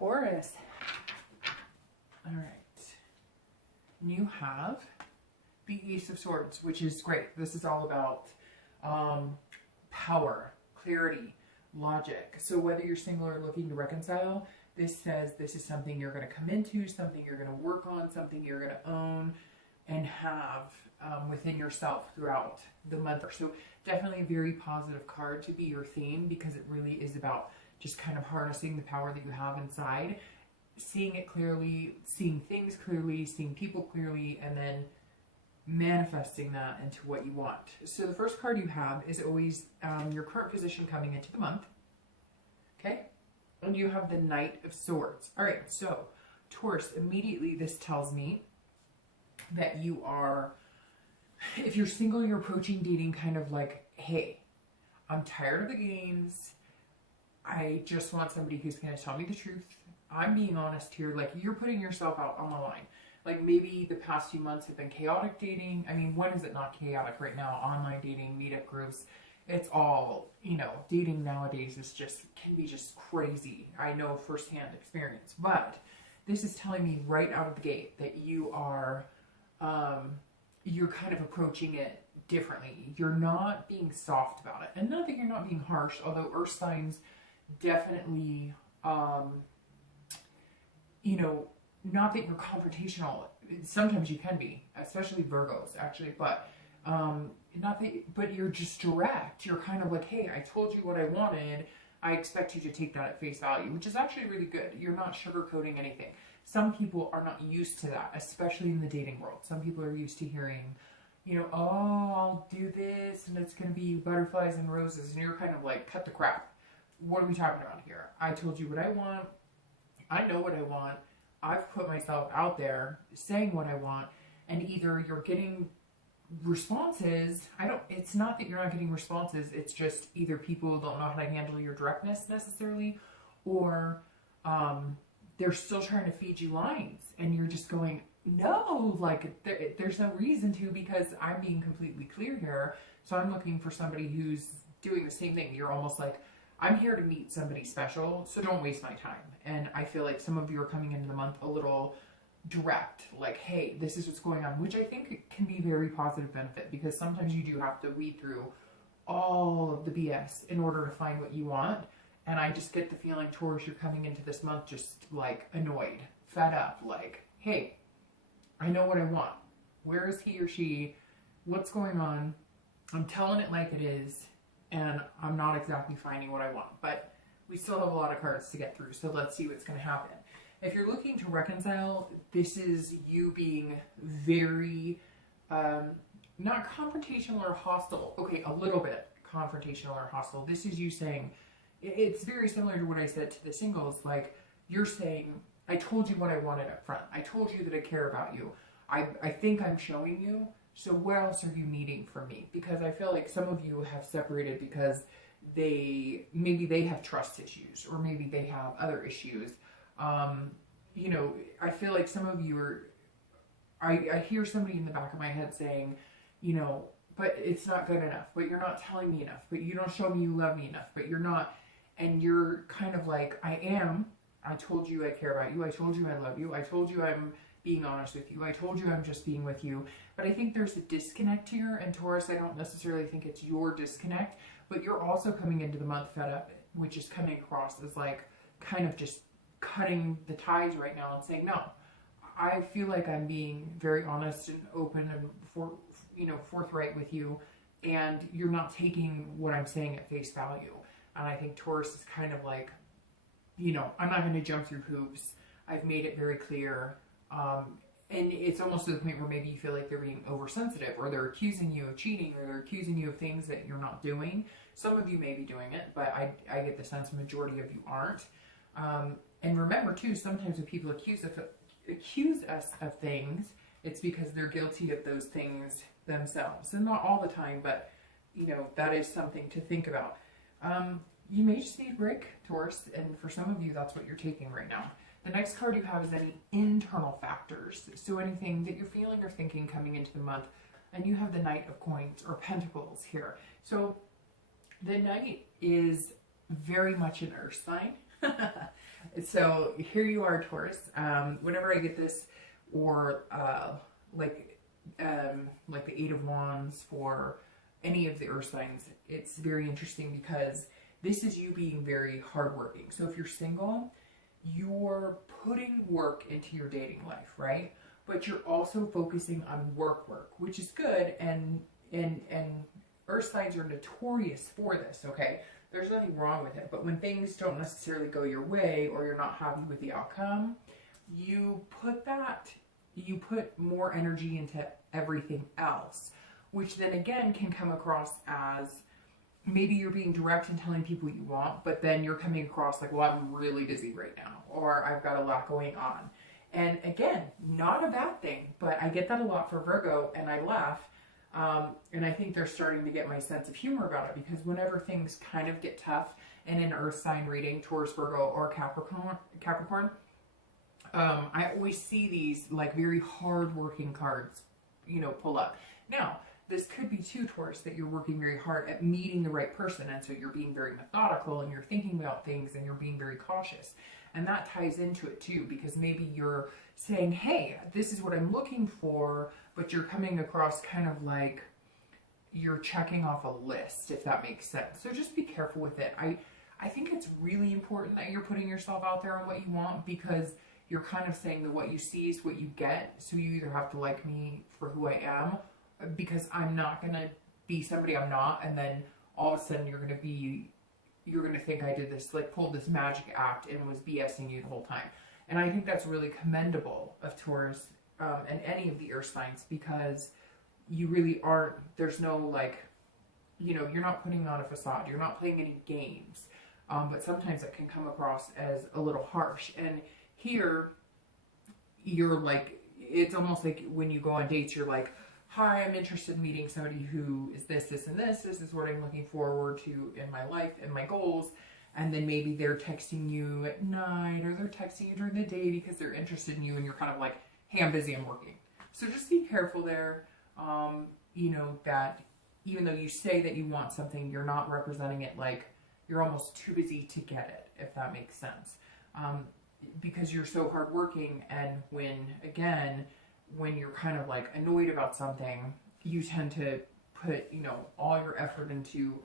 Taurus. All right. You have the Ace of Swords, which is great. This is all about power, clarity, logic. So whether you're single or looking to reconcile, this says this is something you're going to come into, something you're going to work on, something you're going to own and have within yourself throughout the month. So definitely a very positive card to be your theme, because it really is about just kind of harnessing the power that you have inside, seeing it clearly, seeing things clearly, seeing people clearly, and then manifesting that into what you want. So the first card you have is always your current position coming into the month. Okay? And you have the Knight of Swords. All right, so Taurus, immediately this tells me that you are, if you're single, you're approaching dating kind of like, hey, I'm tired of the games. I just want somebody who's going to tell me the truth. I'm being honest here. Like, you're putting yourself out on the line. Like, maybe the past few months have been chaotic dating. I mean, when is it not chaotic right now? Online dating, meetup groups. It's all, you know, dating nowadays is just, can be just crazy. I know firsthand experience. But this is telling me right out of the gate that you are, you're kind of approaching it differently. You're not being soft about it. And not that you're not being harsh, although earth signs definitely, you know, not that you're confrontational. Sometimes you can be, especially Virgos, actually, but not that, but you're just direct. You're kind of like, hey, I told you what I wanted. I expect you to take that at face value, which is actually really good. You're not sugarcoating anything. Some people are not used to that, especially in the dating world. Some people are used to hearing, you know, oh, I'll do this and it's going to be butterflies and roses. And you're kind of like, cut the crap. What are we talking about here? I told you what I want. I know what I want. I've put myself out there saying what I want, and either you're getting responses. It's not that you're not getting responses. It's just either people don't know how to handle your directness necessarily, or they're still trying to feed you lines and you're just going, no, like there's no reason to, because I'm being completely clear here. So I'm looking for somebody who's doing the same thing. You're almost like, I'm here to meet somebody special, so don't waste my time. And I feel like some of you are coming into the month a little direct, like, hey, this is what's going on, which I think can be very positive benefit, because sometimes you do have to weed through all of the BS in order to find what you want. And I just get the feeling, Taurus, you're coming into this month just like annoyed, fed up, like, hey, I know what I want. Where is he or she? What's going on? I'm telling it like it is. And I'm not exactly finding what I want, but we still have a lot of cards to get through, so let's see what's going to happen. If you're looking to reconcile, this is you being very, not confrontational or hostile. Okay, a little bit confrontational or hostile. This is you saying, it's very similar to what I said to the singles, like, you're saying, I told you what I wanted up front. I told you that I care about you. I think I'm showing you. So what else are you needing from me? Because I feel like some of you have separated because maybe they have trust issues, or maybe they have other issues. You know, I feel like some of you are, I hear somebody in the back of my head saying, you know, but it's not good enough, but you're not telling me enough, but you don't show me you love me enough, but you're not, and you're kind of like, I told you I care about you, I told you I love you, I told you I'm being honest with you, I told you I'm just being with you. But I think there's a disconnect here, and Taurus, I don't necessarily think it's your disconnect, but you're also coming into the month fed up, which is coming across as like kind of just cutting the ties right now and saying, no, I feel like I'm being very honest and open and forthright with you, and you're not taking what I'm saying at face value. And I think Taurus is kind of like, you know, I'm not going to jump through hoops. I've made it very clear. And it's almost to the point where maybe you feel like they're being oversensitive, or they're accusing you of cheating, or they're accusing you of things that you're not doing. Some of you may be doing it, but I get the sense the majority of you aren't. And remember too, sometimes when people accuse us of things, it's because they're guilty of those things themselves. And not all the time, but you know, that is something to think about. You may just need a break, Taurus, and for some of you, that's what you're taking right now. The next card you have is any internal factors. So anything that you're feeling or thinking coming into the month. And you have the Knight of Coins or Pentacles here. So the Knight is very much an earth sign. So here you are, Taurus. Whenever I get this, or like the Eight of Wands for any of the earth signs, it's very interesting because this is you being very hardworking. So if you're single, you're putting work into your dating life, right? But you're also focusing on work, which is good. And earth signs are notorious for this, okay? There's nothing wrong with it. But when things don't necessarily go your way, or you're not happy with the outcome, you put more energy into everything else, which then again can come across as maybe you're being direct and telling people what you want, but then you're coming across like, well, I'm really busy right now, or I've got a lot going on. And again, not a bad thing, but I get that a lot for Virgo, and I laugh. And I think they're starting to get my sense of humor about it, because whenever things kind of get tough in an earth sign reading, Taurus, Virgo, or Capricorn, I always see these like very hard-working cards, pull up. Now, this could be too, Taurus, that you're working very hard at meeting the right person, and so you're being very methodical, and you're thinking about things, and you're being very cautious. And that ties into it too, because maybe you're saying, hey, this is what I'm looking for, but you're coming across kind of like you're checking off a list, if that makes sense. So just be careful with it. I think it's really important that you're putting yourself out there on what you want, because you're kind of saying that what you see is what you get. So you either have to like me for who I am, because I'm not going to be somebody I'm not, and then all of a sudden you're going to think I did this, like pulled this magic act and was BSing you the whole time. And I think that's really commendable of Taurus and any of the earth signs, because you really aren't, there's no like, you're not putting on a facade, you're not playing any games, but sometimes it can come across as a little harsh. And here you're like, it's almost like when you go on dates, you're like, hi, I'm interested in meeting somebody who is this, this, and this. This is what I'm looking forward to in my life and my goals. And then maybe they're texting you at night, or they're texting you during the day because they're interested in you, and you're kind of like, hey, I'm busy, I'm working. So just be careful there, that even though you say that you want something, you're not representing it like you're almost too busy to get it, if that makes sense. Because you're so hardworking, and when you're kind of like annoyed about something, you tend to put, all your effort into,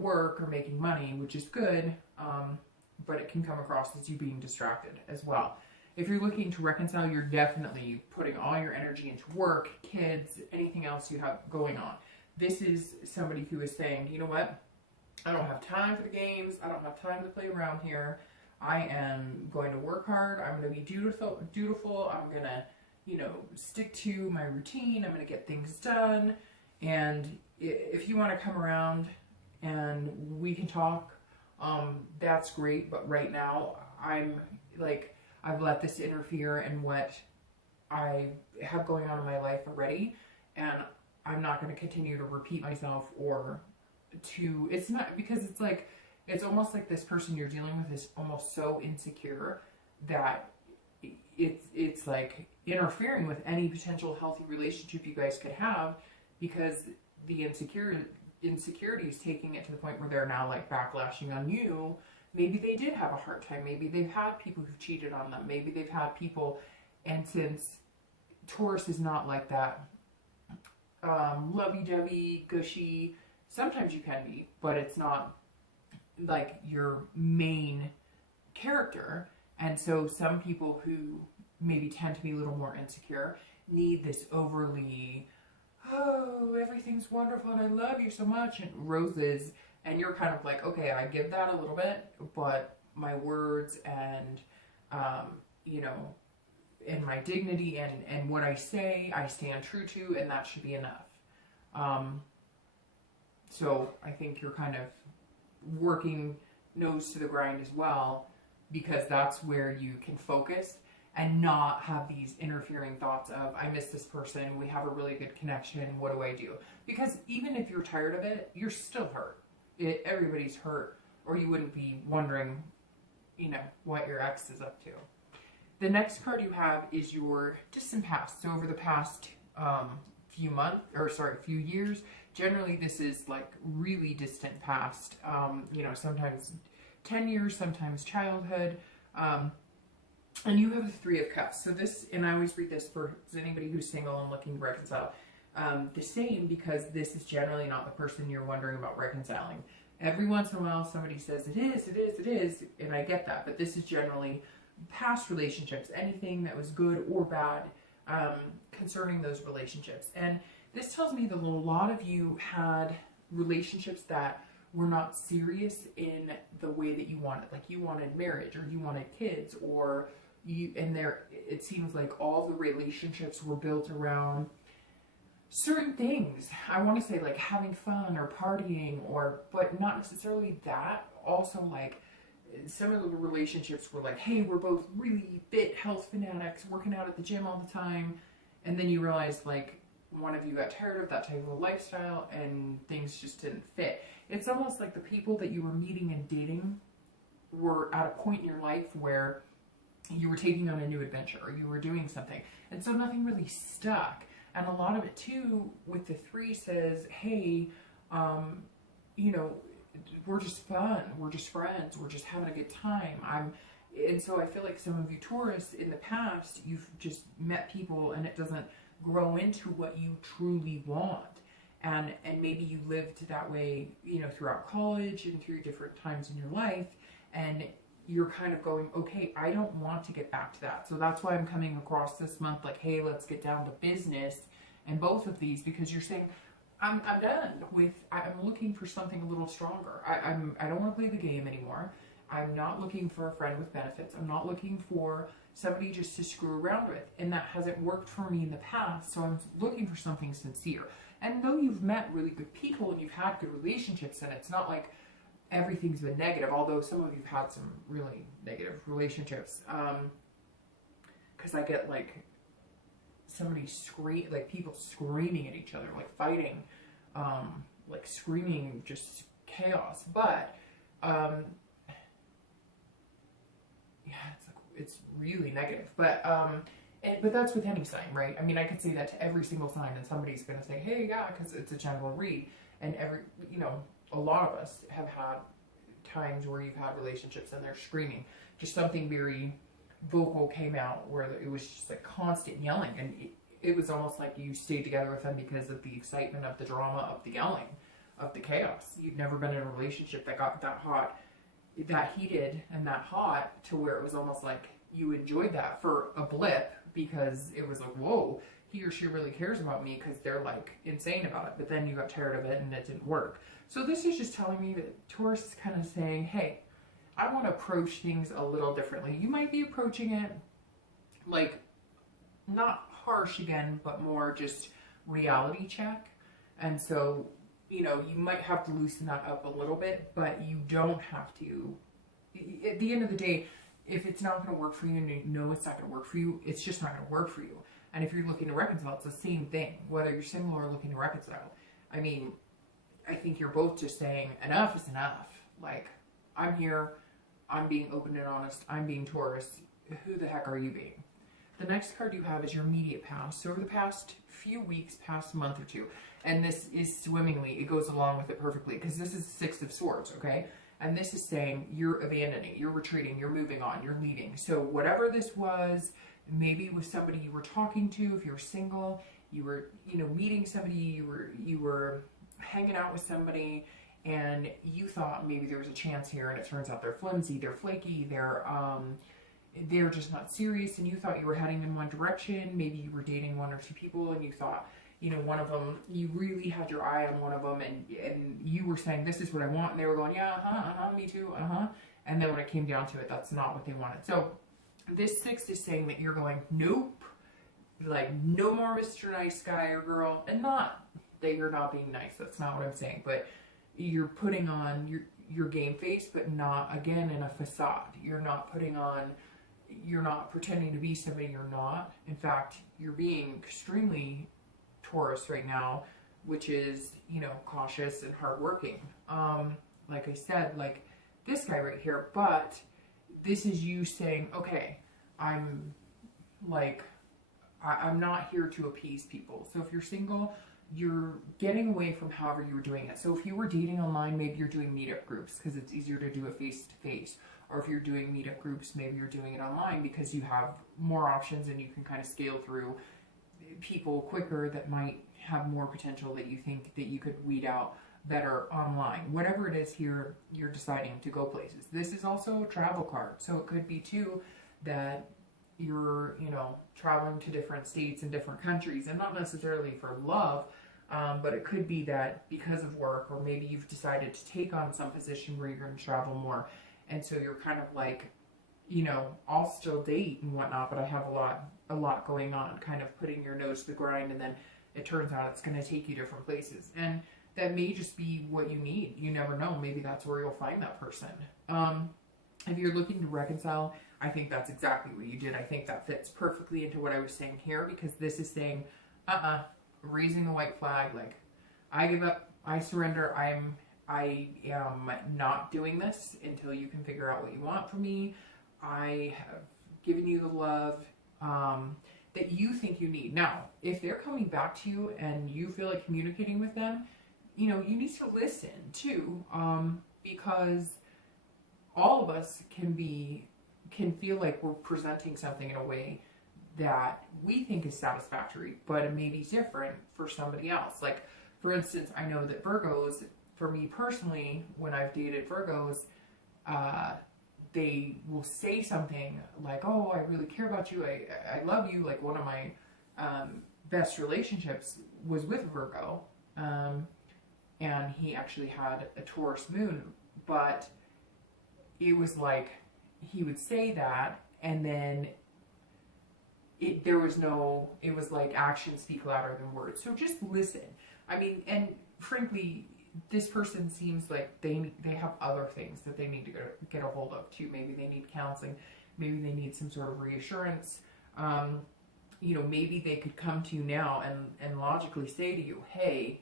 work or making money, which is good, but it can come across as you being distracted as well. If you're looking to reconcile, you're definitely putting all your energy into work, kids, anything else you have going on. This is somebody who is saying, you know what? I don't have time for the games. I don't have time to play around here. I am going to work hard. I'm going to be dutiful. I'm going to, stick to my routine. I'm going to get things done. And if you want to come around and we can talk, that's great. But right now, I've let this interfere in what I have going on in my life already. And I'm not going to continue to repeat myself it's not, because it's almost like this person you're dealing with is almost so insecure that it's like interfering with any potential healthy relationship you guys could have, because the insecurity is taking it to the point where they're now like backlashing on you. Maybe they did have a hard time. Maybe they've had people who've cheated on them. Maybe they've had people, and since Taurus is not like that lovey-dovey, gushy, sometimes you can be, but it's not like your main character. And so some people who maybe tend to be a little more insecure need this overly, oh, everything's wonderful and I love you so much, and roses. And you're kind of like, okay, I give that a little bit, but my words and, and my dignity and what I say, I stand true to, and that should be enough. So I think you're kind of working nose to the grind as well, because that's where you can focus and not have these interfering thoughts of, I miss this person, we have a really good connection, what do I do? Because even if you're tired of it, you're still hurt. Everybody's hurt, or you wouldn't be wondering, what your ex is up to. The next card you have is your distant past. So over the past few years, generally this is like really distant past, sometimes 10 years, sometimes childhood. And you have the Three of Cups. So this, and I always read this for anybody who's single and looking to reconcile, the same, because this is generally not the person you're wondering about reconciling. Every once in a while somebody says it is, and I get that, but this is generally past relationships, anything that was good or bad concerning those relationships. And this tells me that a lot of you had relationships that were not serious in the way that you wanted. Like you wanted marriage, or you wanted kids, or you, and there, it seems like all the relationships were built around certain things. I want to say like having fun or partying, or, but not necessarily that. Also, like some of the relationships were like, hey, we're both really fit health fanatics, working out at the gym all the time. And then you realize like one of you got tired of that type of a lifestyle and things just didn't fit. It's almost like the people that you were meeting and dating were at a point in your life where you were taking on a new adventure, or you were doing something. And so nothing really stuck. And a lot of it too, with the three, says, hey, you know, we're just fun, we're just friends, we're just having a good time. And so I feel like some of you Taurus in the past, you've just met people and it doesn't grow into what you truly want. And maybe you lived that way, you know, throughout college and through different times in your life. And you're kind of going, okay, I don't want to get back to that. So that's why I'm coming across this month like, hey, let's get down to business. And both of these, because you're saying, I'm done with, I'm looking for something a little stronger. I don't want to play the game anymore. I'm not looking for a friend with benefits. I'm not looking for somebody just to screw around with. And that hasn't worked for me in the past. So I'm looking for something sincere. And though you've met really good people and you've had good relationships, and it's not like everything's been negative, although some of you've had some really negative relationships. Because I get like somebody like people screaming at each other, like fighting, like screaming, just chaos. But yeah, it's really negative. But that's with any sign, right? I mean, I could say that to every single sign, and somebody's gonna say, hey, yeah, because it's a general read. And you know, a lot of us have had times where you've had relationships and they're screaming. Just something very vocal came out where it was just like constant yelling, and it was almost like you stayed together with them because of the excitement of the drama, of the yelling, of the chaos. You'd never been in a relationship that got that hot, that heated and that hot, to where it was almost like you enjoyed that for a blip, because it was like, whoa, he or she really cares about me, because they're like insane about it. But then you got tired of it and it didn't work. So this is just telling me that Taurus is kind of saying, hey, I want to approach things a little differently. You might be approaching it like not harsh again, but more just reality check. And so, you know, you might have to loosen that up a little bit, but you don't have to. At the end of the day, if it's not going to work for you and you know it's not going to work for you, it's just not going to work for you. And if you're looking to reconcile, it's the same thing, whether you're single or looking to reconcile. I mean, I think you're both just saying enough is enough. Like, I'm here, I'm being open and honest, I'm being Taurus. Who the heck are you being? The next card you have is your immediate past. So over the past few weeks, past month or two, and this is swimmingly, it goes along with it perfectly, because this is the Six of Swords, okay? And this is saying you're abandoning, you're retreating, you're moving on, you're leaving. So whatever this was, maybe it was somebody you were talking to, if you're single, you were, you know, meeting somebody, you were hanging out with somebody, and you thought maybe there was a chance here, and it turns out they're flimsy, they're flaky, they're just not serious, and you thought you were heading in one direction. Maybe you were dating one or two people, and you thought, you know, one of them, you really had your eye on one of them, and you were saying, this is what I want, and they were going, yeah, me too, and then when it came down to it, that's not what they wanted. So this six is saying that you're going, nope, like no more Mr. Nice Guy or girl, and not that you're not being nice, that's not what I'm saying, but you're putting on your game face, but not, again, in a facade. You're not pretending to be somebody you're not. In fact, you're being extremely Taurus right now, which is, you know, cautious and hardworking. Like I said, like this guy right here, but this is you saying, okay, I'm not here to appease people. So if you're single, you're getting away from however you were doing it. So if you were dating online, maybe you're doing meetup groups because it's easier to do it face to face. or if you're doing meetup groups, maybe you're doing it online because you have more options and you can kind of scale through people quicker that might have more potential that you think that you could weed out better online. Whatever it is here, you're deciding to go places. This is also a travel card, so it could be too that you're, you know, traveling to different states and different countries, and not necessarily for love, but it could be that because of work, or maybe you've decided to take on some position where you're going to travel more, and so you're kind of like, you know, I'll still date and whatnot, but I have a lot going on, kind of putting your nose to the grind, and then it turns out it's going to take you different places, and that may just be what you need. You never know. Maybe that's where you'll find that person. If you're looking to reconcile, I think that's exactly what you did. I think that fits perfectly into what I was saying here, because this is saying, raising the white flag, like, I give up, I surrender, I am not doing this until you can figure out what you want from me. I have given you the love that you think you need. Now, if they're coming back to you and you feel like communicating with them, you know, you need to listen too, because all of us can feel like we're presenting something in a way that we think is satisfactory, but it may be different for somebody else. Like, for instance, I know that Virgos, for me personally, when I've dated Virgos, they will say something like, oh, I really care about you, I love you. Like, one of my best relationships was with Virgo, and he actually had a Taurus moon, but it was like, he would say that, and then it was like actions speak louder than words. So just listen. I mean, and frankly, this person seems like they have other things that they need to get a hold of too. Maybe they need counseling. Maybe they need some sort of reassurance. You know, maybe they could come to you now and logically say to you, hey,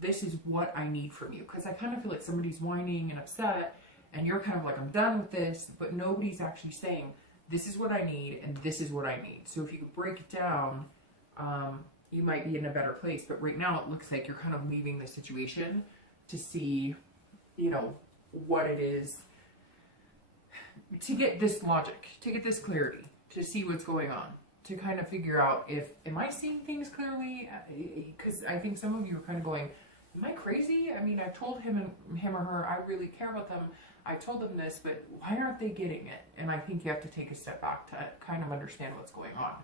this is what I need from you. Because I kind of feel like somebody's whining and upset, and you're kind of like, I'm done with this, but nobody's actually saying, this is what I need, and this is what I need. So if you could break it down, you might be in a better place. But right now it looks like you're kind of leaving the situation to see, you know, what it is, to get this logic, to get this clarity, to see what's going on, to kind of figure out am I seeing things clearly? Because I think some of you are kind of going, am I crazy? I mean, I've told him or her, I really care about them. I told them this, but why aren't they getting it? And I think you have to take a step back to kind of understand what's going on.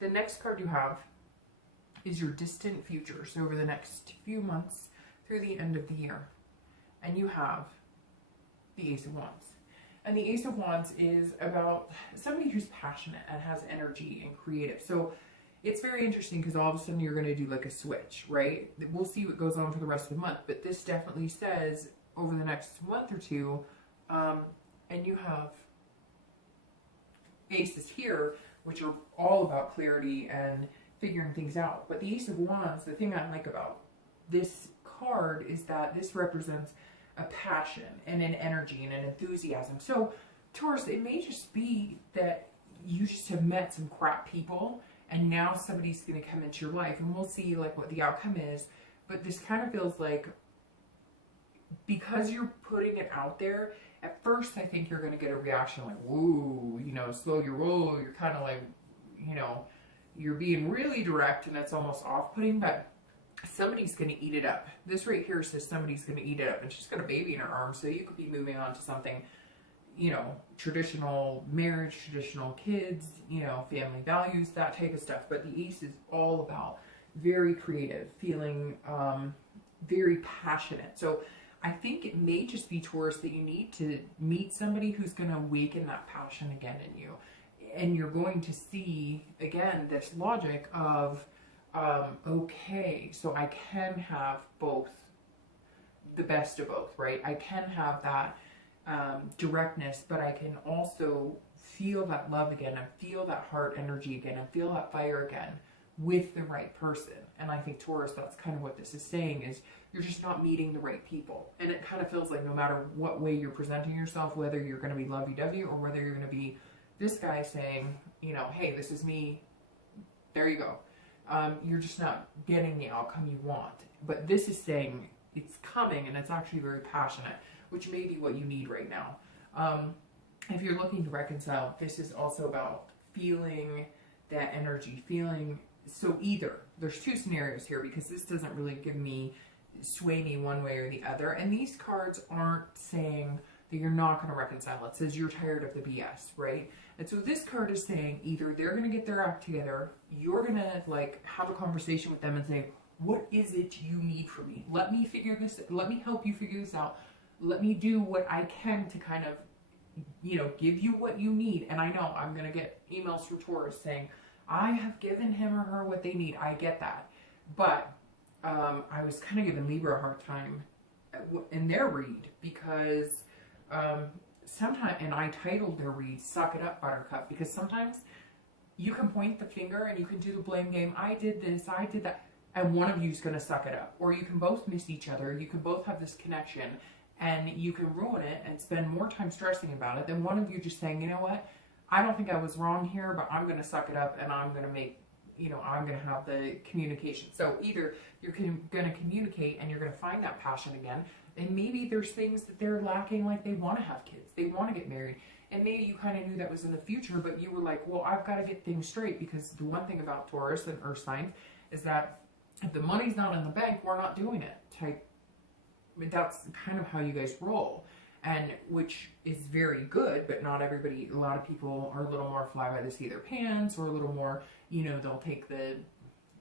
The next card you have is your distant future. So over the next few months through the end of the year. And you have the Ace of Wands. And the Ace of Wands is about somebody who's passionate and has energy and creative. So it's very interesting because all of a sudden you're going to do like a switch, right? We'll see what goes on for the rest of the month. But this definitely says over the next month or two, and you have aces here, which are all about clarity and figuring things out. But the Ace of Wands, the thing I like about this card is that this represents a passion and an energy and an enthusiasm. So Taurus, it may just be that you just have met some crap people and now somebody's going to come into your life, and we'll see like what the outcome is. But this kind of feels like, because you're putting it out there, at first I think you're going to get a reaction like, whoa, you know, slow your roll. You're kind of like, you know, you're being really direct and it's almost off-putting, but somebody's going to eat it up. This right here says somebody's going to eat it up, and she's got a baby in her arms, so you could be moving on to something, you know, traditional marriage, traditional kids, you know, family values, that type of stuff. But the Ace is all about very creative, feeling very passionate. So I think it may just be, Taurus, that you need to meet somebody who's going to awaken that passion again in you. And you're going to see, again, this logic of, okay, so I can have both, the best of both, right? I can have that directness, but I can also feel that love again, and feel that heart energy again, and feel that fire again with the right person. And I think, Taurus, that's kind of what this is saying, is you're just not meeting the right people. And it kind of feels like no matter what way you're presenting yourself, whether you're going to be lovey-dovey or whether you're going to be this guy saying, you know, hey, this is me, there you go. You're just not getting the outcome you want. But this is saying it's coming, and it's actually very passionate, which may be what you need right now. If you're looking to reconcile, this is also about feeling that energy, feeling, so either, there's two scenarios here because this doesn't really sway me one way or the other. And these cards aren't saying that you're not going to reconcile. It says you're tired of the BS, right? And so this card is saying either they're going to get their act together, you're going to like have a conversation with them and say, what is it you need from me? Let me help you figure this out. Let me do what I can to kind of, you know, give you what you need. And I know I'm going to get emails from Taurus saying, I have given him or her what they need. I get that. But I was kind of giving Libra a hard time in their read because sometimes, and I titled their read, Suck It Up, Buttercup, because sometimes you can point the finger and you can do the blame game. I did this, I did that. And one of you is going to suck it up. Or you can both miss each other. You can both have this connection. And you can ruin it and spend more time stressing about it than one of you just saying, you know what? I don't think I was wrong here, but I'm going to suck it up and I'm going to make, you know, I'm going to have the communication. So either you're going to communicate and you're going to find that passion again. And maybe there's things that they're lacking, like they want to have kids. They want to get married. And maybe you kind of knew that was in the future, but you were like, well, I've got to get things straight, because the one thing about Taurus and Earth signs is that if the money's not in the bank, we're not doing it. That's kind of how you guys roll, and which is very good, but not everybody. A lot of people are a little more fly by the seat of their pants, or a little more, you know, they'll take the,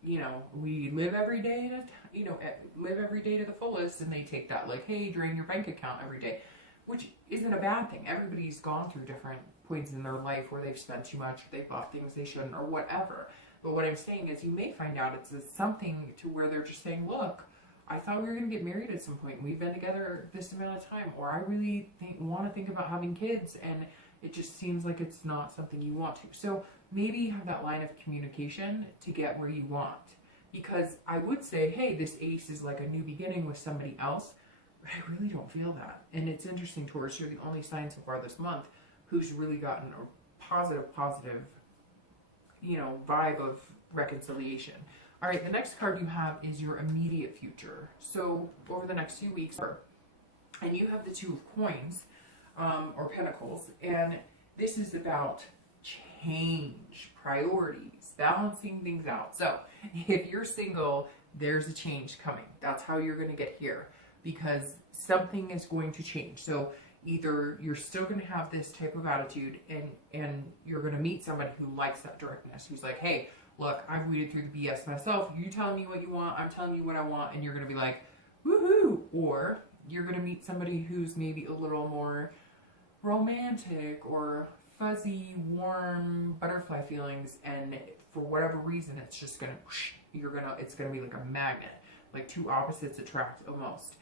you know, we live every day to, you know, live every day to the fullest, and they take that like, hey, drain your bank account every day, which isn't a bad thing. Everybody's gone through different points in their life where they've spent too much, they've bought things they shouldn't, or whatever. But what I'm saying is you may find out it's something to where they're just saying, look, I thought we were going to get married at some point. We've been together this amount of time. Or I really want to think about having kids, and it just seems like it's not something you want to. So maybe you have that line of communication to get where you want. Because I would say, hey, this ace is like a new beginning with somebody else. But I really don't feel that. And it's interesting, Taurus, you're the only sign so far this month who's really gotten a positive, you know, vibe of reconciliation. All right, the next card you have is your immediate future. So over the next few weeks, and you have the Two of Coins, or Pentacles, and this is about change, priorities, balancing things out. So if you're single, there's a change coming. That's how you're going to get here, because something is going to change. So either you're still going to have this type of attitude, and you're going to meet somebody who likes that directness, who's like, hey, look, I've weeded through the BS myself. You telling me what you want, I'm telling you what I want, and you're going to be like, woohoo. Or you're going to meet somebody who's maybe a little more romantic or fuzzy, warm, butterfly feelings, and for whatever reason, it's just going to, it's going to be like a magnet, like two opposites attract almost.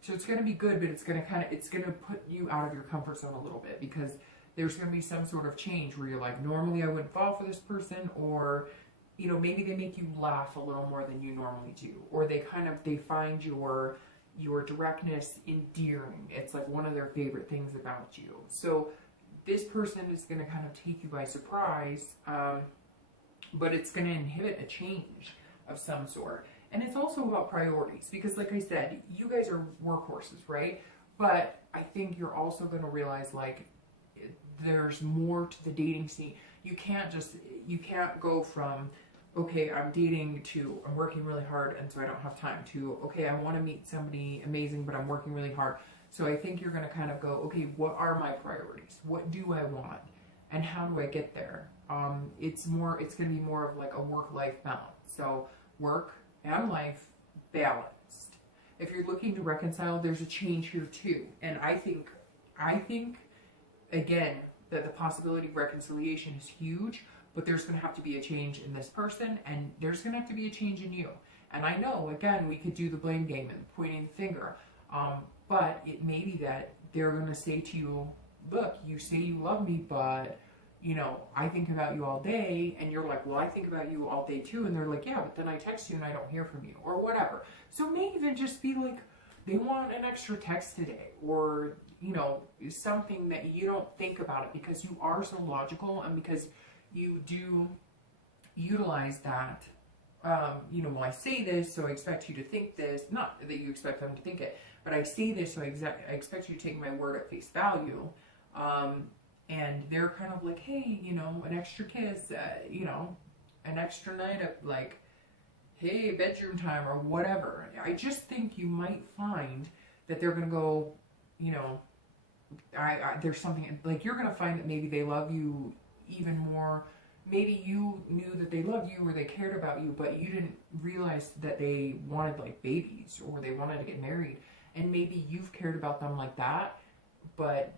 So it's going to be good, but it's going to put you out of your comfort zone a little bit, because there's going to be some sort of change where you're like, normally I wouldn't fall for this person, or, you know, maybe they make you laugh a little more than you normally do, or they find your directness endearing. It's like one of their favorite things about you. So this person is going to kind of take you by surprise, but it's going to inhibit a change of some sort. And it's also about priorities, because like I said, you guys are workhorses, right? But I think you're also going to realize, like, there's more to the dating scene. You can't go from, okay, I'm dating, to I'm working really hard and so I don't have time, to, okay, I want to meet somebody amazing but I'm working really hard. So I think you're going to kind of go, okay, what are my priorities? What do I want? And how do I get there? It's going to be more of like a work-life balance. So work and life balanced. If you're looking to reconcile, there's a change here too. And I think again, that the possibility of reconciliation is huge, but there's going to have to be a change in this person, and there's going to have to be a change in you. And I know, again, we could do the blame game and pointing the finger, but it may be that they're going to say to you, look, you say you love me, but, you know, I think about you all day, and you're like, well, I think about you all day too, and they're like, yeah, but then I text you and I don't hear from you, or whatever. So it may even just be like, they want an extra text today, or, you know, something that you don't think about it because you are so logical, and because you do utilize that, you know, well, I say this, so I expect you to think this. Not that you expect them to think it, but I say this so I expect you to take my word at face value. And they're kind of like, hey, you know, an extra kiss, you know, an extra night of like, hey, bedroom time or whatever. I just think you might find that they're going to go, you know, there's something, like you're going to find that maybe they love you even more. Maybe you knew that they loved you or they cared about you, but you didn't realize that they wanted like babies or they wanted to get married. And maybe you've cared about them like that, but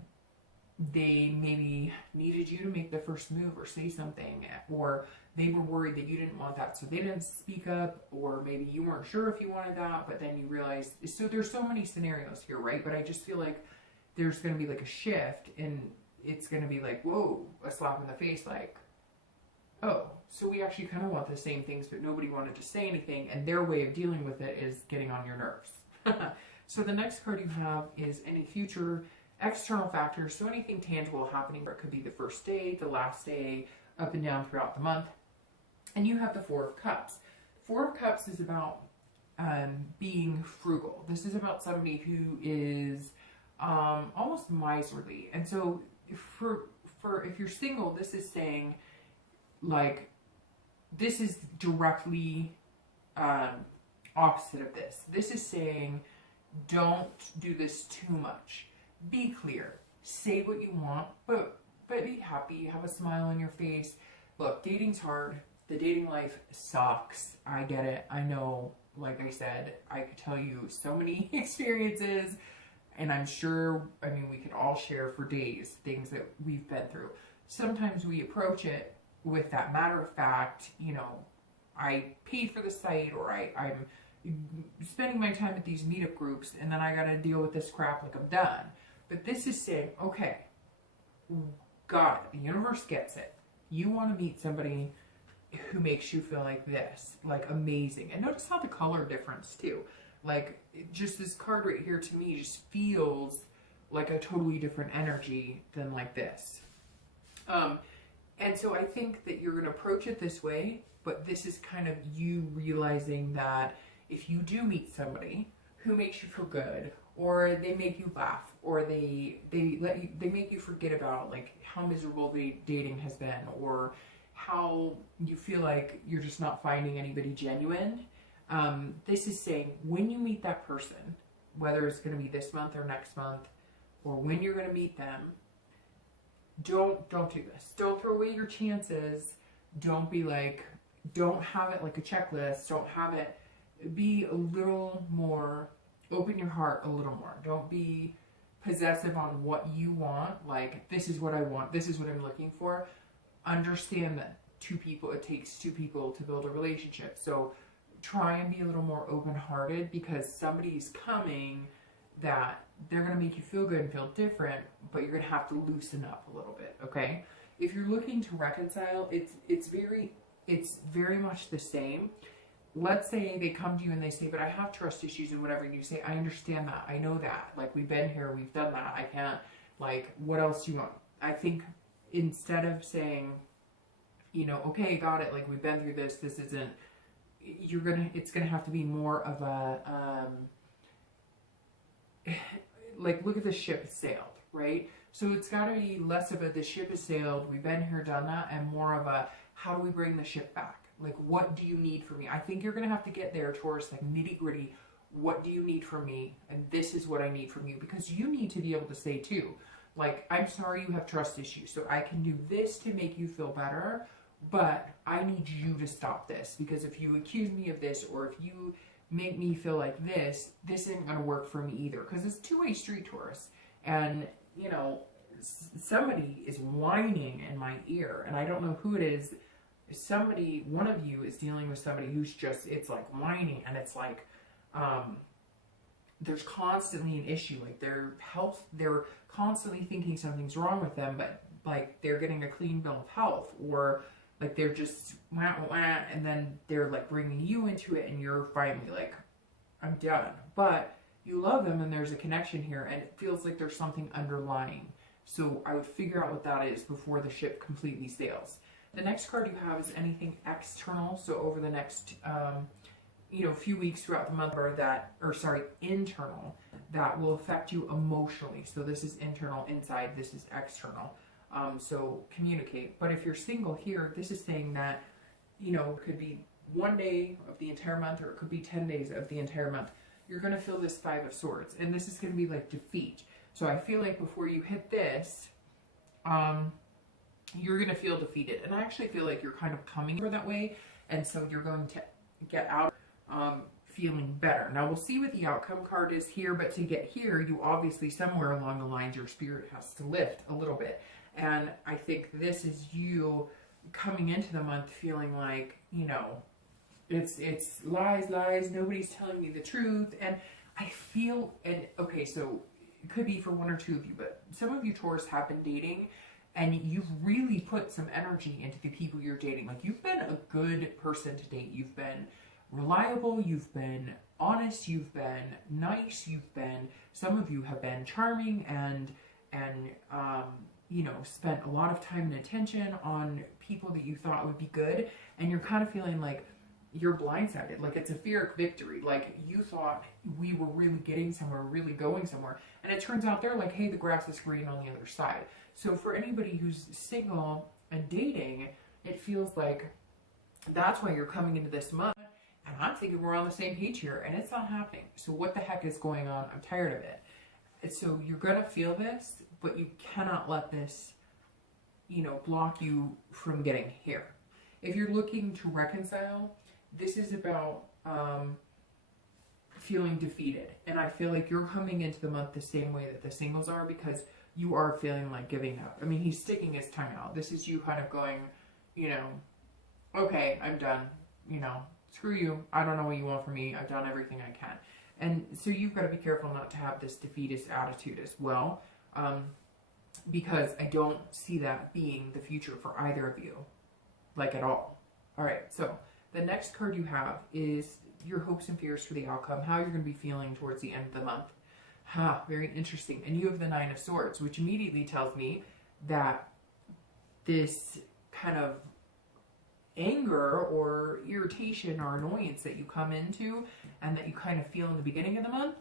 they maybe needed you to make the first move or say something, or they were worried that you didn't want that, so they didn't speak up, or maybe you weren't sure if you wanted that, but then you realized. So there's so many scenarios here, right? But I just feel like there's going to be like a shift, and it's going to be like, whoa, a slap in the face, like, oh, so we actually kind of want the same things, but nobody wanted to say anything, and their way of dealing with it is getting on your nerves. So the next card you have is any future external factors, so anything tangible happening, or it could be the first day, the last day, up and down throughout the month. And you have the Four of Cups. Four of Cups is about being frugal. This is about somebody who is almost miserly. And so for if you're single, this is saying, like, this is directly opposite of this. This is saying, don't do this too much. Be clear. Say what you want, but be happy. Have a smile on your face. Look, dating's hard. The dating life sucks. I get it. I know, like I said, I could tell you so many experiences, and I'm sure, I mean, we could all share for days things that we've been through. Sometimes we approach it with that matter of fact, you know, I paid for the site, or I'm spending my time at these meetup groups, and then I gotta deal with this crap like I'm done. But this is saying, okay, God, the universe gets it. You want to meet somebody who makes you feel like this, like amazing. And notice how the color difference too. Like, just this card right here to me just feels like a totally different energy than like this. And so I think that you're going to approach it this way, but this is kind of you realizing that if you do meet somebody who makes you feel good, or they make you laugh, or they make you forget about like how miserable the dating has been, or how you feel like you're just not finding anybody genuine. This is saying, when you meet that person, whether it's going to be this month or next month, or when you're going to meet them, don't do this. Don't throw away your chances. Don't be like, don't have it like a checklist. Don't have it. Be a little more, open your heart a little more. Don't be possessive on what you want. Like, this is what I want. This is what I'm looking for. Understand that it takes two people to build a relationship. So try and be a little more open-hearted, because somebody's coming that they're going to make you feel good and feel different, but you're going to have to loosen up a little bit, okay? If you're looking to reconcile, it's very much the same. Let's say they come to you and they say, but I have trust issues and whatever, and you say, I understand that, I know that, like, we've been here, we've done that, I can't, like, what else do you want? I think instead of saying, you know, okay, got it, like, we've been through this isn't, it's gonna have to be more of a, like, look at the ship has sailed, right? So it's got to be less of a, the ship has sailed, we've been here, done that, and more of a, how do we bring the ship back? Like, what do you need from me? I think you're going to have to get there, Taurus, like nitty gritty. What do you need from me? And this is what I need from you, because you need to be able to say too, like, I'm sorry you have trust issues, so I can do this to make you feel better, but I need you to stop this, because if you accuse me of this, or if you make me feel like this isn't going to work for me either, because it's a two-way street, Taurus. And, you know, somebody is whining in my ear, and I don't know who it is. One of you is dealing with somebody who's just, it's like whining, and it's like, there's constantly an issue, like they're constantly thinking something's wrong with them, but like they're getting a clean bill of health, or like they're just wah, wah, and then they're like bringing you into it, and you're finally like, I'm done. But you love them, and there's a connection here, and it feels like there's something underlying. So I would figure out what that is before the ship completely sails. The next card you have is anything external. So over the next, few weeks throughout the month, internal. that will affect you emotionally. So this is internal, inside, this is external. So communicate. But if you're single here, this is saying that, you know, it could be 1 day of the entire month, or it could be 10 days of the entire month. You're going to feel this Five of Swords, and this is going to be like defeat. So I feel like before you hit this, you're going to feel defeated. And I actually feel like you're kind of coming over that way. And so you're going to get out feeling better. Now we'll see what the outcome card is here, but to get here, you obviously somewhere along the lines, your spirit has to lift a little bit. And I think this is you coming into the month feeling like, you know, it's lies, nobody's telling me the truth. And I feel, and okay, so it could be for one or two of you, but some of you Taurus have been dating, and you've really put some energy into the people you're dating. Like, you've been a good person to date. You've been reliable, you've been honest, you've been nice, some of you have been charming and you know, spent a lot of time and attention on people that you thought would be good, and you're kind of feeling like you're blindsided, like it's a Pyrrhic victory, like you thought we were really getting somewhere, really going somewhere, and it turns out they're like, hey, the grass is green on the other side. So for anybody who's single and dating, it feels like that's why you're coming into this month, and I'm thinking we're on the same page here, and it's not happening. So what the heck is going on? I'm tired of it. And so you're gonna feel this, but you cannot let this, you know, block you from getting here. If you're looking to reconcile, this is about feeling defeated. And I feel like you're coming into the month the same way that the singles are, because you are feeling like giving up. I mean, he's sticking his tongue out. This is you kind of going, you know, okay, I'm done. You know, screw you. I don't know what you want from me. I've done everything I can. And so you've got to be careful not to have this defeatist attitude as well, because I don't see that being the future for either of you, like at all. All right, so the next card you have is your hopes and fears for the outcome, how you're going to be feeling towards the end of the month. Very interesting. And you have the Nine of Swords, which immediately tells me that this kind of anger or irritation or annoyance that you come into and that you kind of feel in the beginning of the month,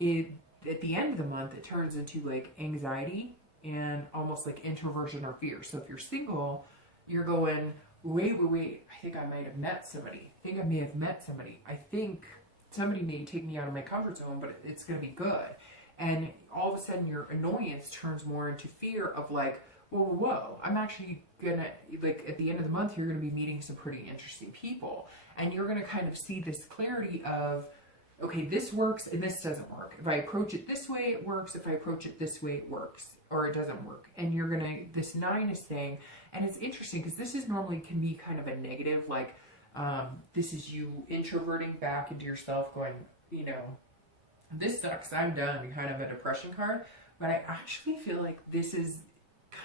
at the end of the month, it turns into like anxiety and almost like introversion or fear. So if you're single, you're going, wait, I think I might have met somebody. I think I may have met somebody. I think somebody may take me out of my comfort zone, but it's going to be good. And all of a sudden your annoyance turns more into fear of like, whoa, I'm actually gonna, like, at the end of the month, you're gonna be meeting some pretty interesting people. And you're gonna kind of see this clarity of, okay, this works and this doesn't work. If I approach it this way, it works. If I approach it this way, it works, or it doesn't work. And you're gonna, this nine is saying, and it's interesting because this is normally can be kind of a negative, like, this is you introverting back into yourself going, you know, this sucks, I'm done, kind of a depression card. But I actually feel like this is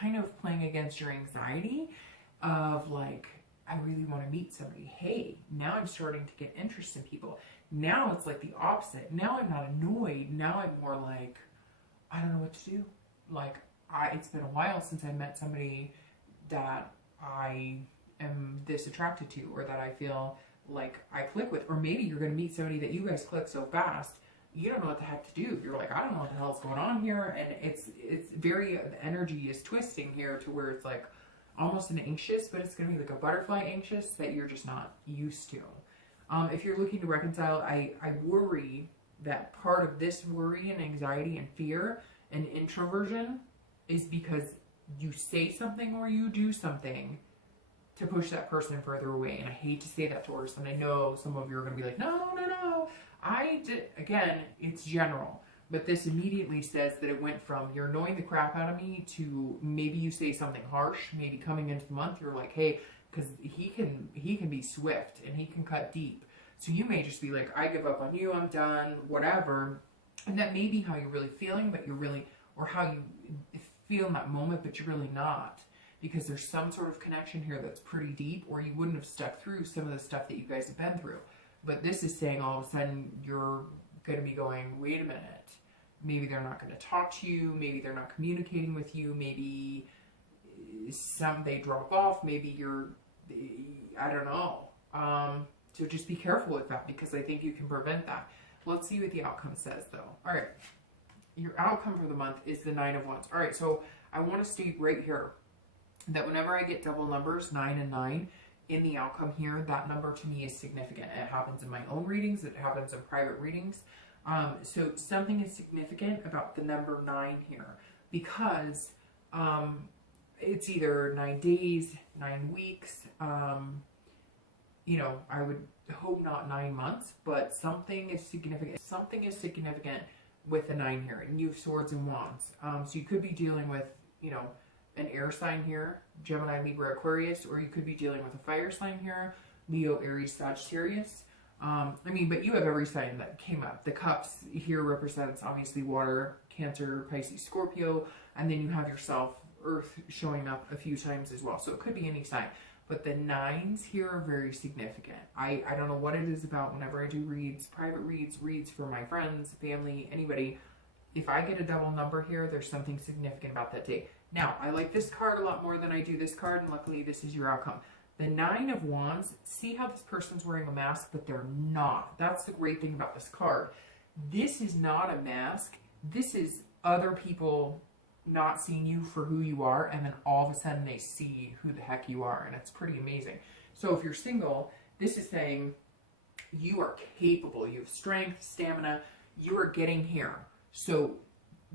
kind of playing against your anxiety of like, I really want to meet somebody. Hey, now I'm starting to get interest in people. Now it's like the opposite. Now I'm not annoyed. Now I'm more like, I don't know what to do. Like, it's been a while since I met somebody that I am this attracted to, or that I feel like I click with. Or maybe you're going to meet somebody that you guys click so fast, you don't know what the heck to do. You're like, I don't know what the hell's going on here. And it's very, the energy is twisting here to where it's like almost an anxious, but it's going to be like a butterfly anxious that you're just not used to. If you're looking to reconcile, I worry that part of this worry and anxiety and fear and introversion is because you say something or you do something to push that person further away. And I hate to say that, Taurus, and I know some of you are going to be like, no. Again, it's general, but this immediately says that it went from you're annoying the crap out of me to maybe you say something harsh, maybe coming into the month, you're like, hey, because he can be swift and he can cut deep. So you may just be like, I give up on you, I'm done, whatever. And that may be how you're really feeling, but you're really, or how you feel in that moment, but you're really not. Because there's some sort of connection here that's pretty deep, or you wouldn't have stuck through some of the stuff that you guys have been through. But this is saying all of a sudden you're going to be going, wait a minute, maybe they're not going to talk to you, maybe they're not communicating with you, maybe they drop off, maybe I don't know. So just be careful with that, because I think you can prevent that. Let's see what the outcome says though. All right. your outcome for the month is the Nine of Wands. All right, so I want to state right here that whenever I get double numbers, 9 and 9, in the outcome here, that number to me is significant. It happens in my own readings. It happens in private readings. So something is significant about the number 9 here because it's either 9 days, 9 weeks, you know, I would hope not 9 months, but something is significant. Something is significant with the 9 here, and you have Swords and Wands. So you could be dealing with, you know, an air sign here, Gemini, Libra, Aquarius, or you could be dealing with a fire sign here, Leo, Aries, Sagittarius. I mean, but you have every sign that came up. The cups here represents obviously water, Cancer, Pisces, Scorpio, and then you have yourself, Earth, showing up a few times as well. So it could be any sign. But the 9s here are very significant. I don't know what it is about whenever I do reads, private reads, reads for my friends, family, anybody. If I get a double number here, there's something significant about that day. Now, I like this card a lot more than I do this card, and luckily this is your outcome. The 9 of Wands, see how this person's wearing a mask, but they're not. That's the great thing about this card. This is not a mask. This is other people not seeing you for who you are, and then all of a sudden they see who the heck you are, and it's pretty amazing. So if you're single, this is saying you are capable. You have strength, stamina. You are getting here. So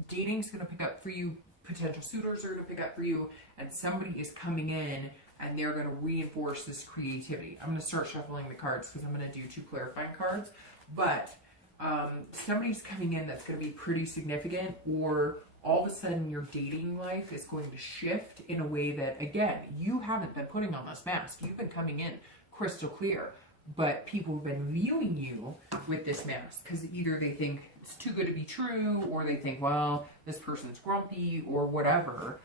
dating's going to pick up for you. Potential suitors are going to pick up for you, and somebody is coming in and they're going to reinforce this creativity. I'm going to start shuffling the cards because I'm going to do 2 clarifying cards, but somebody's coming in that's going to be pretty significant, or all of a sudden your dating life is going to shift in a way that, again, you haven't been putting on this mask. You've been coming in crystal clear, but people have been viewing you with this mask because either they think it's too good to be true, or they think, well, this person's grumpy or whatever.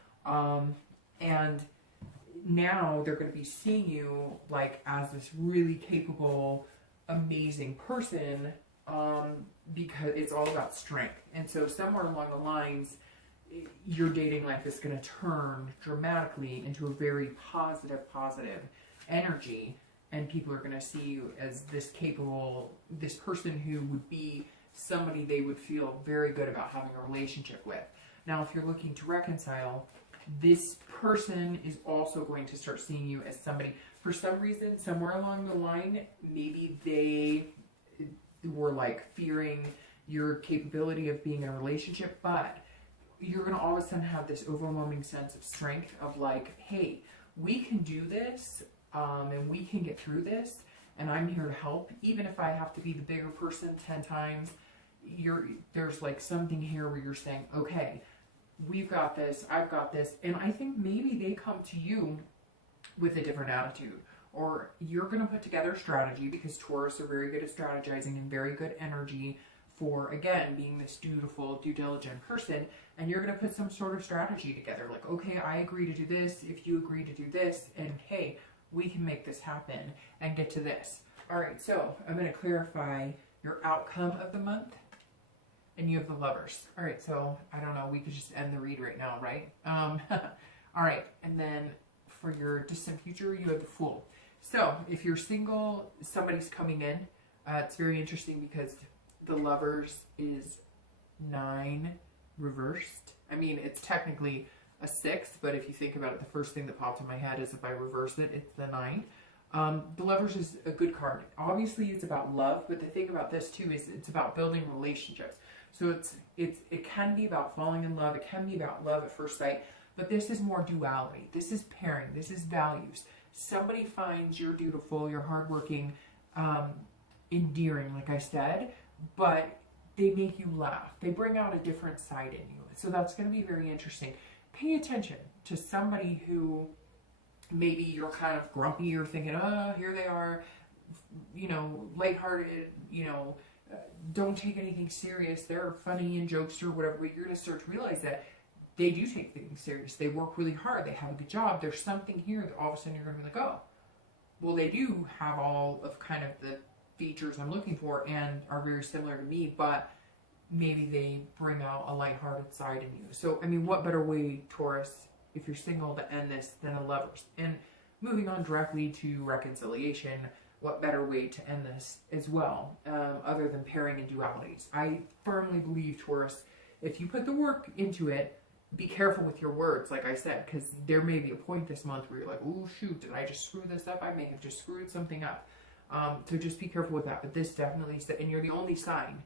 And now they're going to be seeing you like as this really capable, amazing person, because it's all about strength. And so somewhere along the lines, your dating life is going to turn dramatically into a very positive energy, and people are going to see you as this capable, this person who would be somebody they would feel very good about having a relationship with. Now, if you're looking to reconcile, this person is also going to start seeing you as somebody, for some reason, somewhere along the line, maybe they were like fearing your capability of being in a relationship, but you're going to all of a sudden have this overwhelming sense of strength of like, hey, we can do this, and we can get through this, and I'm here to help, even if I have to be the bigger person 10 times. There's like something here where you're saying, okay, we've got this, I've got this, and I think maybe they come to you with a different attitude, or you're going to put together a strategy, because Taurus are very good at strategizing and very good energy for, again, being this dutiful, due diligent person, and you're going to put some sort of strategy together, like, okay, I agree to do this, if you agree to do this, and hey, we can make this happen and get to this. All right, so I'm going to clarify your outcome of the month, and you have the Lovers. All right, so I don't know, we could just end the read right now, right? All right, and then for your distant future, you have the Fool. So if you're single, somebody's coming in. It's very interesting because the Lovers is 9 reversed. I mean, it's technically a 6, but if you think about it, the first thing that popped in my head is if I reverse it, it's the 9. The Lovers is a good card. Obviously, it's about love, but the thing about this too is it's about building relationships. So it can be about falling in love. It can be about love at first sight, but this is more duality. This is pairing. This is values. Somebody finds you're beautiful, you're hardworking, endearing, like I said, but they make you laugh. They bring out a different side in you. So that's going to be very interesting. Pay attention to somebody who maybe you're kind of grumpy, you're thinking, oh, here they are, you know, lighthearted, you know, don't take anything serious. They're funny and jokester or whatever, but you're going to start to realize that they do take things serious. They work really hard. They have a good job. There's something here that all of a sudden you're going to be like, oh, well, they do have all of kind of the features I'm looking for and are very similar to me, but maybe they bring out a lighthearted side in you. So, I mean, what better way, Taurus, if you're single, to end this than a Lovers? And moving on directly to reconciliation, what better way to end this as well, other than pairing and dualities? I firmly believe, Taurus, if you put the work into it, be careful with your words, like I said, because there may be a point this month where you're like, oh shoot, did I just screw this up? I may have just screwed something up. So just be careful with that. But this definitely, and you're the only sign,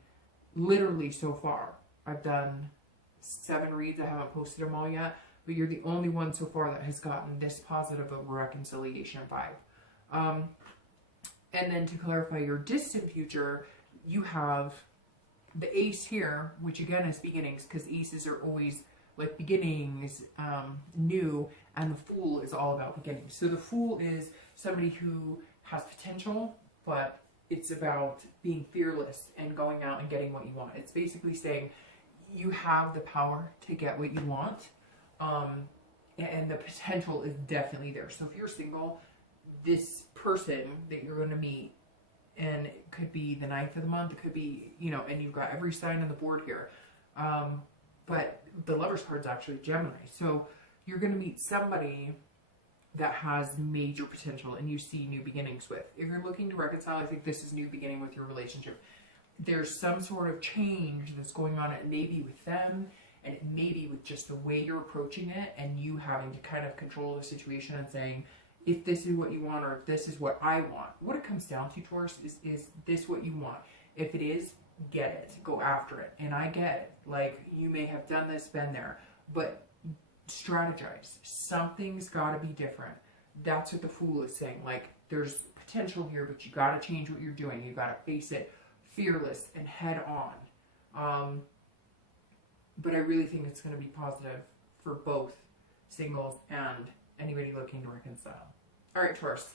literally so far. I've done 7 reads. I haven't posted them all yet, but you're the only one so far that has gotten this positive of reconciliation vibe. And then to clarify your distant future, you have the ace here, which again is beginnings, because aces are always like beginnings, new, and the Fool is all about beginnings. So the Fool is somebody who has potential, but it's about being fearless and going out and getting what you want. It's basically saying you have the power to get what you want, and the potential is definitely there. So if you're single, this person that you're going to meet, and it could be the 9th of the month, it could be, you know, and you've got every sign on the board here. But the Lover's card is actually Gemini. So you're going to meet somebody that has major potential and you see new beginnings with. If you're looking to reconcile, I think this is new beginning with your relationship. There's some sort of change that's going on. It may be with them, and it may be with just the way you're approaching it, and you having to kind of control the situation and saying, if this is what you want, or if this is what I want. What it comes down to, Taurus, is this what you want? If it is, get it. Go after it. And I get it. Like, you may have done this, been there, but strategize. Something's got to be different. That's what the Fool is saying. Like, there's potential here, but you got to change what you're doing. You got to face it fearless and head on. But I really think it's going to be positive for both singles and anybody looking to reconcile. All right, Taurus.